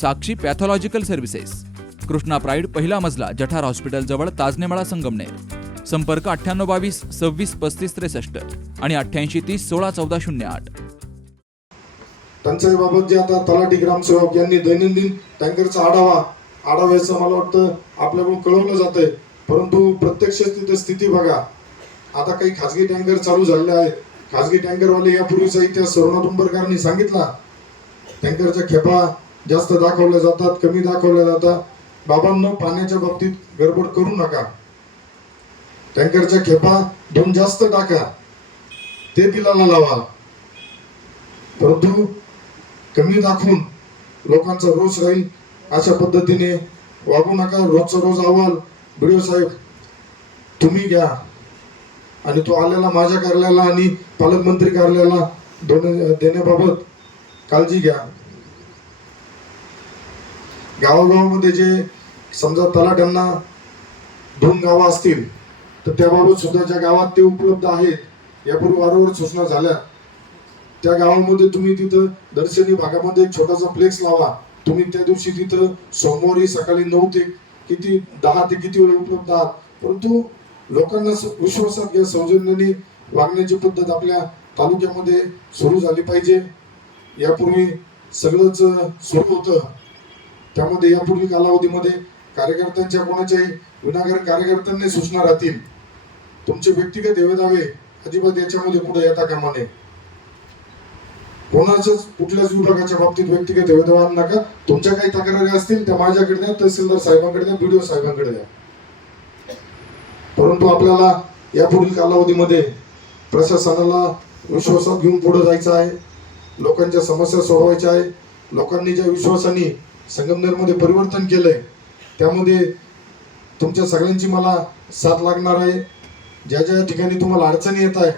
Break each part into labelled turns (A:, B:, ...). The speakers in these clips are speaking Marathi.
A: Sakshi pathological services. Krishna pride पहिला मजला जठार हॉस्पिटलजवळ ताजनेमाळा संगमनेर. संपर्क अठ्ठ्याण्णव बावीस सव्वीस पस्तीस त्रेसष्ट आणि अठ्ठ्याऐंशी तीस सोळा चौदा शून्य आठ.
B: टंचाईबाबत जे आता तलाठी ग्रामसेवक यांनी दैनंदिन टँकरचा आढावा आढाव्याचं मला वाटतं आपल्याकडून कळवलं जात आहे परंतु प्रत्यक्ष तिथे स्थिती बघा. आता काही खाजगी टँकर चालू झालेले आहेत. खाजगी टँकरवाले यापूर्वीचा इतिहास सरोना तुंबरकरांनी सांगितला. टँकरच्या खेपा जास्त दाखवल्या जातात कमी दाखवल्या जातात. बाबांनो पाण्याच्या बाबतीत गडबड करू नका. टँकरच्या खेपा दोन जास्त टाका. ते बिलाला लावा. परंतु कमी दाखवून लोकांचा रोष राहील अशा पद्धतीने वागू नका. रोजचा रोज अहवाल व्हिडिओ साहेब तुम्ही घ्या. आणि तो आलेला माझ्या कार्यालयाला आणि पालकमंत्री कार्यालयाला दोन देण्याबाबत काळजी घ्या. गावागावामध्ये जे समजा तलाठ्यांना दोन गावं असतील तर त्याबाबत सुद्धा ज्या गावात ते उपलब्ध आहेत यापूर्वी वारंवार सूचना झाल्या. त्या गावामध्ये तुम्ही तिथं दर्शनी भागामध्ये एक छोटासा फ्लेक्स लावा. तुम्ही त्या दिवशी तिथं सोमवारी सकाळी नऊ ते किती दहा ते किती वेळ उपलब्ध आहात? परंतु लोकांना विश्वासात घ्या सौजन्याने वागण्याची पद्धत आपल्या तालुक्यामध्ये सुरू झाली पाहिजे. यापूर्वी सगळंच सुरू होतं. त्यामध्ये यापूर्वी कालावधीमध्ये कार्यकर्त्यांच्या कोणाच्याही विनाकारण कार्यकर्त्यांनी सूचना राहतील. तुमचे व्यक्तिगत हेवेदावे अजिबात याच्यामध्ये पुढे येता कामा नये. कोणाच्याच कुठल्याच विभागाच्या बाबतीत व्यक्तिगत हेवेदावा नका. तुमच्या काही तक्रारी असतील त्या माझ्याकडे द्या तहसीलदार साहेबांकडे द्या बीडीओ साहेबांकडे द्या. परंतु आपल्याला यापुढील कालावधीमध्ये प्रशासनाला विश्वासात घेऊन पुढे जायचं आहे. लोकांच्या समस्या सोडवायच्या आहे. लोकांनी ज्या विश्वासाने संगमनेरमध्ये परिवर्तन केलंय. त्यामध्ये तुमच्या सगळ्यांची मला साथ लागणार आहे. ज्या ज्या ठिकाणी तुम्हाला अडचणी येत आहे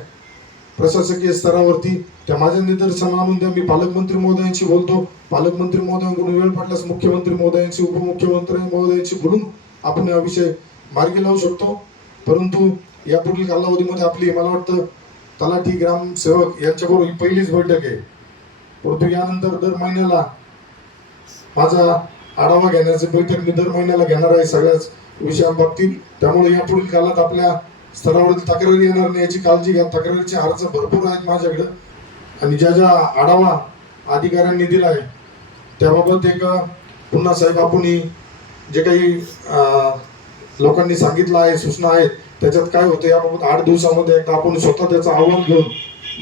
B: प्रशासकीय स्तरावरती त्या माझ्या निदर्शन आणून मी पालकमंत्री महोदयांशी बोलतो. पालकमंत्री महोदयांकडून वेळ पडल्यास मुख्यमंत्री महोदयांशी उपमुख्यमंत्री महोदयांशी बोलून आपण हा विषय मार्गी लावू शकतो. परंतु यापुढील कालावधीमध्ये आपली मला वाटतं तलाठी ग्रामसेवक यांच्याबरोबर ही पहिलीच बैठक आहे. परंतु यानंतर दर महिन्याला माझा आढावा घेण्याची बैठक मी दर महिन्याला घेणार आहे सगळ्याच विषयांबाबतीत त्यामुळे यापुढील काळात आपल्या स्तरावरील तक्रारी येणार नाही याची काळजी घ्या. तक्रारीचे अर्ज भरपूर आहेत माझ्याकडे. आणि ज्या ज्या आढावा अधिकाऱ्यांनी दिला आहे त्याबाबत एक पुन्हा साहेब आपण जे काही लोकांनी सांगितलं आहे सूचना आहेत त्याच्यात काय होतं याबाबत आठ दिवसामध्ये एकदा आपण स्वतः त्याचा आव्हान घेऊन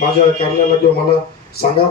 B: माझ्या कार्यालयाला किंवा मला सांगा.